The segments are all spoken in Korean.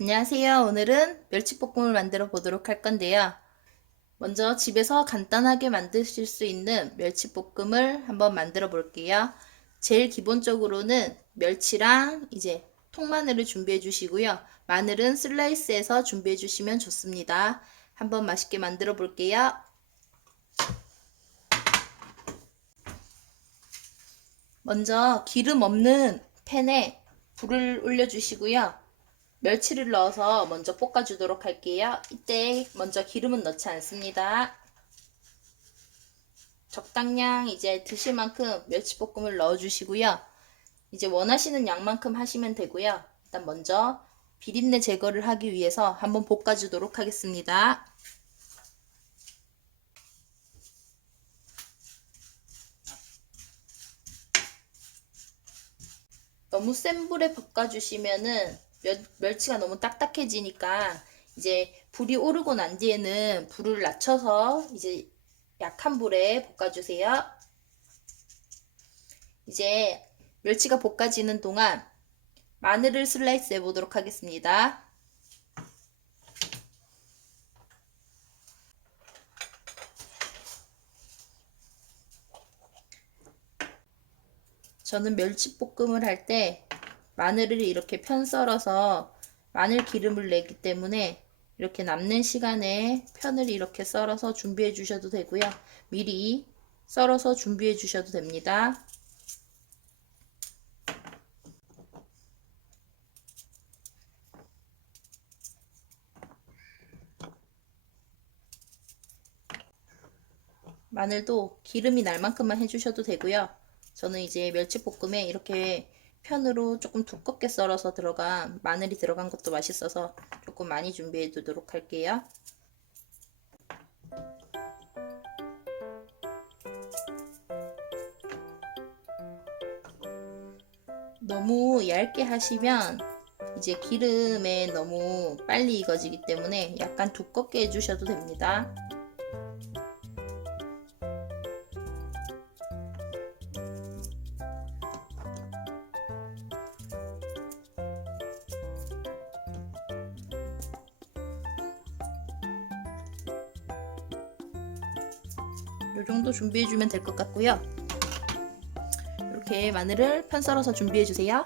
안녕하세요. 오늘은 멸치볶음을 만들어 보도록 할 건데요. 먼저 집에서 간단하게 만드실 수 있는 멸치볶음을 한번 만들어 볼게요. 제일 기본적으로는 멸치랑 이제 통마늘을 준비해 주시고요. 마늘은 슬라이스해서 준비해 주시면 좋습니다. 한번 맛있게 만들어 볼게요. 먼저 기름 없는 팬에 불을 올려 주시고요. 멸치를 넣어서 먼저 볶아주도록 할게요. 이때 먼저 기름은 넣지 않습니다. 적당량 이제 드실 만큼 멸치볶음을 넣어주시고요. 이제 원하시는 양만큼 하시면 되고요. 일단 먼저 비린내 제거를 하기 위해서 한번 볶아주도록 하겠습니다. 너무 센 불에 볶아주시면은 멸치가 너무 딱딱해지니까 이제 불이 오르고 난 뒤에는 불을 낮춰서 이제 약한 불에 볶아주세요. 이제 멸치가 볶아지는 동안 마늘을 슬라이스 해 보도록 하겠습니다. 저는 멸치볶음을 할 때 마늘을 이렇게 편 썰어서 마늘 기름을 내기 때문에 이렇게 남는 시간에 편을 이렇게 썰어서 준비해 주셔도 되고요. 미리 썰어서 준비해 주셔도 됩니다. 마늘도 기름이 날 만큼만 해주셔도 되고요. 저는 이제 멸치볶음에 이렇게 편으로 조금 두껍게 썰어서 들어간 마늘이 들어간 것도 맛있어서 조금 많이 준비해 두도록 할게요. 너무 얇게 하시면 이제 기름에 너무 빨리 익어지기 때문에 약간 두껍게 해주셔도 됩니다. 이 정도 준비해주면 될 것 같고요. 이렇게 마늘을 편 썰어서 준비해주세요.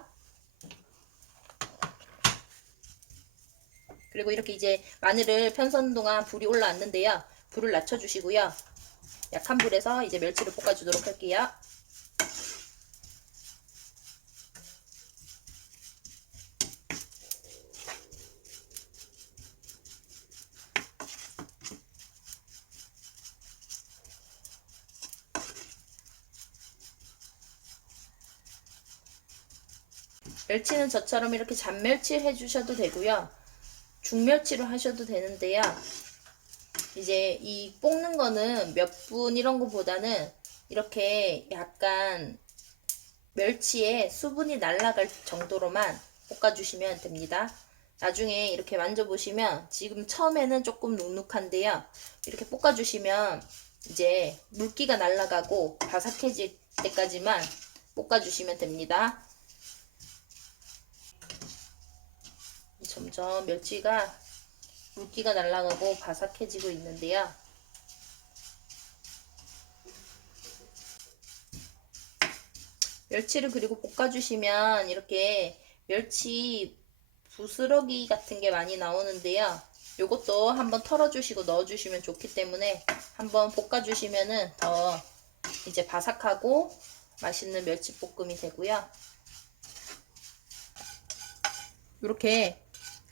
그리고 이렇게 이제 마늘을 편 썬 동안 불이 올라왔는데요. 불을 낮춰주시고요. 약한 불에서 이제 멸치를 볶아주도록 할게요. 멸치는 저처럼 이렇게 잔멸치를 해주셔도 되고요. 중멸치로 하셔도 되는데요. 이제 이 볶는 거는 몇 분 이런 거보다는 이렇게 약간 멸치에 수분이 날아갈 정도로만 볶아주시면 됩니다. 나중에 이렇게 만져보시면 지금 처음에는 조금 눅눅한데요. 이렇게 볶아주시면 이제 물기가 날아가고 바삭해질 때까지만 볶아주시면 됩니다. 점점 멸치가 물기가 날아가고 바삭해지고 있는데요. 멸치를 그리고 볶아주시면 이렇게 멸치 부스러기 같은 게 많이 나오는데요. 요것도 한번 털어주시고 넣어주시면 좋기 때문에 한번 볶아주시면은 더 이제 바삭하고 맛있는 멸치볶음이 되고요. 이렇게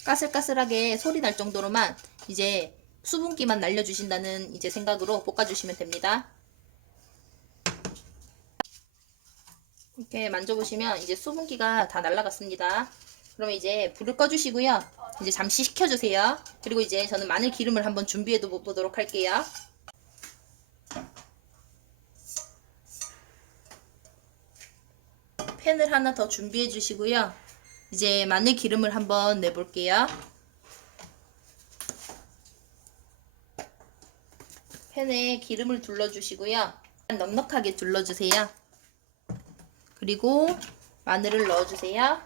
까슬까슬하게 소리 날 정도로만 이제 수분기만 날려주신다는 이제 생각으로 볶아주시면 됩니다. 이렇게 만져보시면 이제 수분기가 다 날라갔습니다. 그럼 이제 불을 꺼주시고요. 이제 잠시 식혀주세요. 그리고 이제 저는 마늘 기름을 한번 준비해 보도록 할게요. 팬을 하나 더 준비해 주시고요. 이제 마늘 기름을 한번 내볼게요. 팬에 기름을 둘러주시고요. 넉넉하게 둘러주세요. 그리고 마늘을 넣어주세요.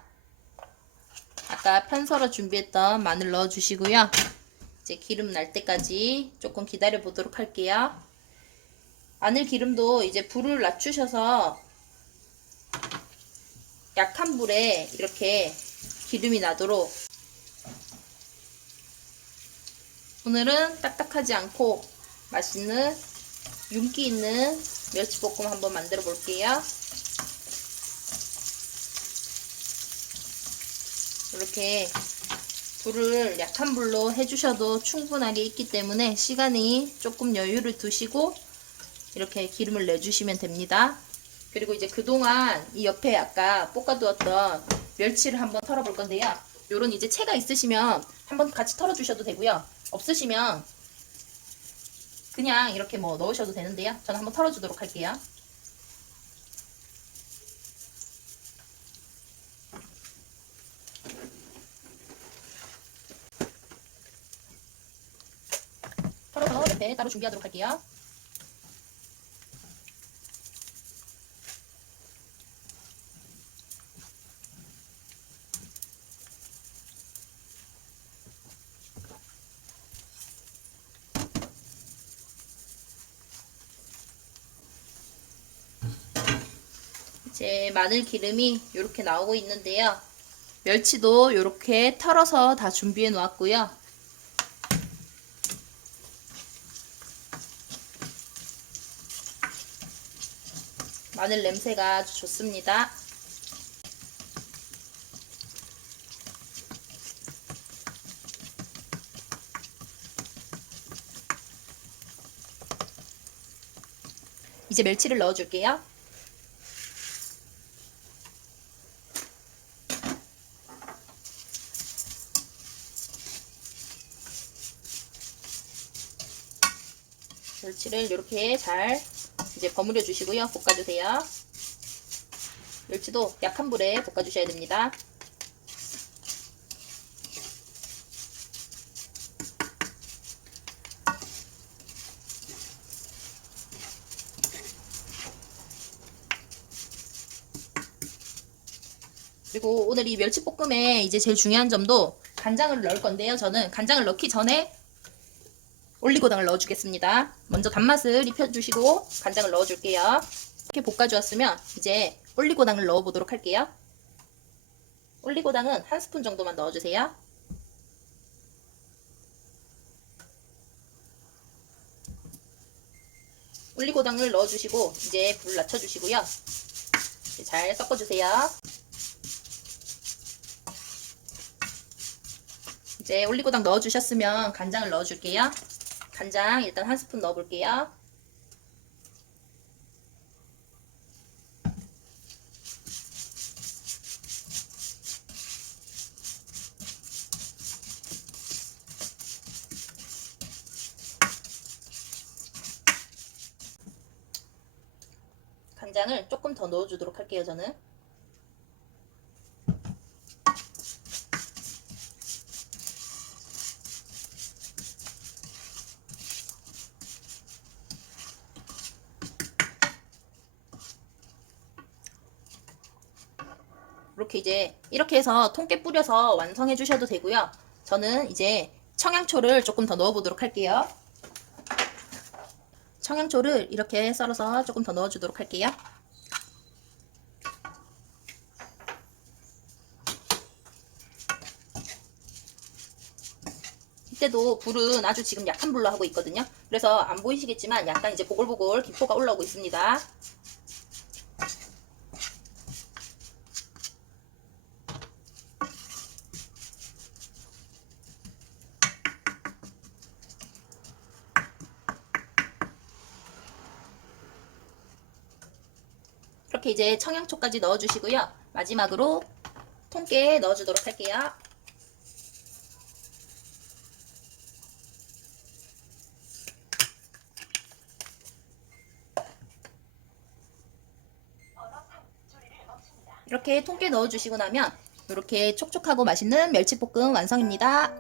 아까 편서로 준비했던 마늘 넣어주시고요. 이제 기름 날 때까지 조금 기다려 보도록 할게요. 마늘 기름도 이제 불을 낮추셔서 약한 불에 이렇게 기름이 나도록, 오늘은 딱딱하지 않고 맛있는 윤기 있는 멸치볶음 한번 만들어 볼게요. 이렇게 불을 약한 불로 해주셔도 충분하게 있기 때문에 시간이 조금 여유를 두시고 이렇게 기름을 내주시면 됩니다. 그리고 이제 그동안 이 옆에 아까 볶아두었던 멸치를 한번 털어 볼 건데요. 요런 이제 채가 있으시면 한번 같이 털어 주셔도 되고요. 없으시면 그냥 이렇게 뭐 넣으셔도 되는데요. 저는 한번 털어 주도록 할게요. 털어서 옆에 따로 준비하도록 할게요. 이제 마늘 기름이 이렇게 나오고 있는데요. 멸치도 이렇게 털어서 다 준비해 놓았고요. 마늘 냄새가 아주 좋습니다. 이제 멸치를 넣어줄게요. 멸치를 이렇게 잘 이제 버무려 주시고요. 볶아주세요. 멸치도 약한 불에 볶아주셔야 됩니다. 그리고 오늘 이 멸치볶음에 이제 제일 중요한 점도 간장을 넣을 건데요. 저는 간장을 넣기 전에 올리고당을 넣어주겠습니다. 먼저 단맛을 입혀주시고 간장을 넣어줄게요. 이렇게 볶아주었으면 이제 올리고당을 넣어보도록 할게요. 올리고당은 한 스푼 정도만 넣어주세요. 올리고당을 넣어주시고 이제 불을 낮춰주시고요. 잘 섞어주세요. 이제 올리고당 넣어주셨으면 간장을 넣어줄게요. 간장 일단 한 스푼 넣어볼게요. 간장을 조금 더 넣어주도록 할게요, 저는. 이렇게 이제 이렇게 해서 통깨 뿌려서 완성해 주셔도 되고요. 저는 이제 청양초를 조금 더 넣어 보도록 할게요. 청양초를 이렇게 썰어서 조금 더 넣어 주도록 할게요. 이때도 불은 아주 지금 약한 불로 하고 있거든요. 그래서 안 보이시겠지만 약간 이제 보글보글 기포가 올라오고 있습니다. 이렇게 이제 청양초까지 넣어주시고요. 마지막으로 통깨 넣어주도록 할게요. 이렇게 통깨 넣어주시고 나면 이렇게 촉촉하고 맛있는 멸치볶음 완성입니다.